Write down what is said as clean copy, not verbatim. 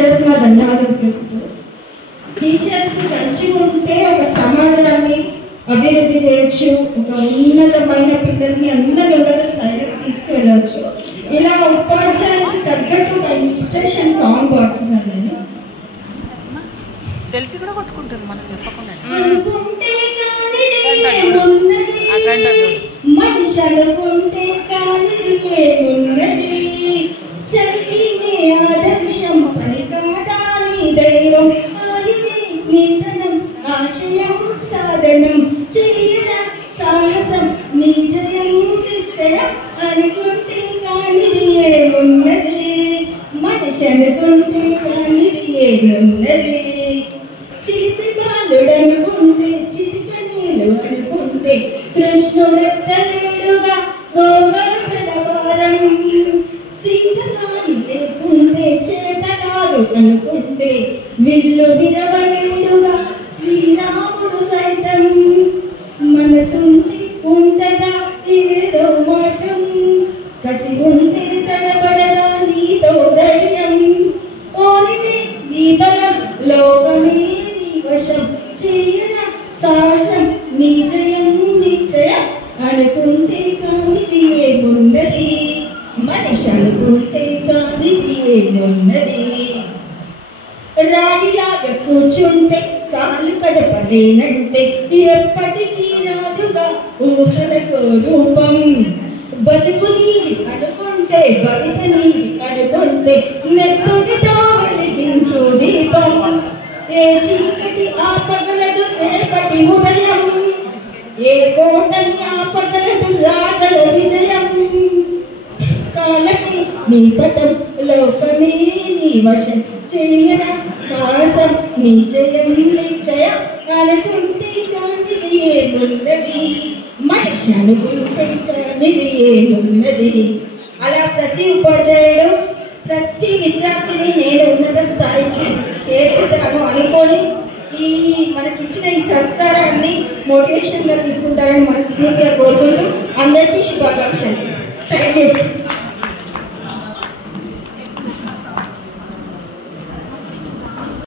ధన్యవాదాలు చెప్తూ, టీచర్స్ మంచిగా ఉంటే ఒక సమాజాన్ని అభివృద్ధి చేయొచ్చు, ఒక ఉన్నతమైన పిల్లల్ని అందరి ఉన్నత స్థాయికి తీసుకువెళ్ళవచ్చు. ఇలా ఉపాధ్యాయునికి తగ్గట్టు ఒక ఇన్స్పిరేషన్ సాంగ్ పాడుతున్నాను నేను. సెల్ఫీ కూడా కొట్టుకుంటారు మనకు చెప్పకుండా. అనుకుంటే మనిషి అనుకుంటే కానిది లేకున్నది, చర్చినే ఆదర్శం పని కాదా నీ దైవం, ఆయువే నీతనం ఆశయం సాధనం, చెయ్యర సాహసం నీ జయం నిశ్చయం, అనుకుంటే కానిది ఏమున్నది, మనిషి అనుకుంటే కానిది ఏమున్నది, చిలిపి బాలుడనుకుంటే చిలికనీలు అనుకుంటే కృష్ణుడెత్తలేడుగా గోవర్ధన భారం, సీతగాని లేకుంటే చేతగాదు అనుకుంటే విల్లు విరవలేడుగా శ్రీరాముడు సైతం, మనసుంటే ఉంటదా ఏదో మార్గం, కసి ఉంటే తడబడదా నీతో ధైర్యం, ఓరినే నీ బలం లోకమే నీ వశం, చేయరా సాహసం నీ జయం నిశ్చయం, అనుకుంటే కానిది ఏమున్నది, మనిషి అనుకుంటే కానిది ఏమున్నది, రాయిలాగా కూర్చుంటే కాలు కదపలేనంటే ఎప్పటికీ రాదుగా ఊహలకు రూపం, బతుకు నీది అనుకుంటే బయట నీది అనుకుంటే నెత్తుడితో వెలిగించు దీపం, ఏ చీకటి ఆపగలదు రేపటి ఉదయం, ఏ కోటని ఆపగలదు రాగల విజయం, కాలమే నీ పటం లోకమే నీ వశం, చేయరా సాహసం నీ జయం నిశ్చయం, అనుకుంటే కానిది ఏమున్నది, మనిషి అనుకుంటే కానిది ఏమున్నది. అలా ప్రతి ఉపాధ్యాయుడు ప్రతి విద్యార్థిని నేను ఉన్నత స్థాయికి చేర్చుతాను అనుకొని ఈ మనకిచ్చిన ఈ సత్కారాన్ని మోటివేషన్గా తీసుకుంటారని మనస్ఫూర్తిగా కోరుకుంటూ అందరికీ శుభాకాంక్షలు. Thank you.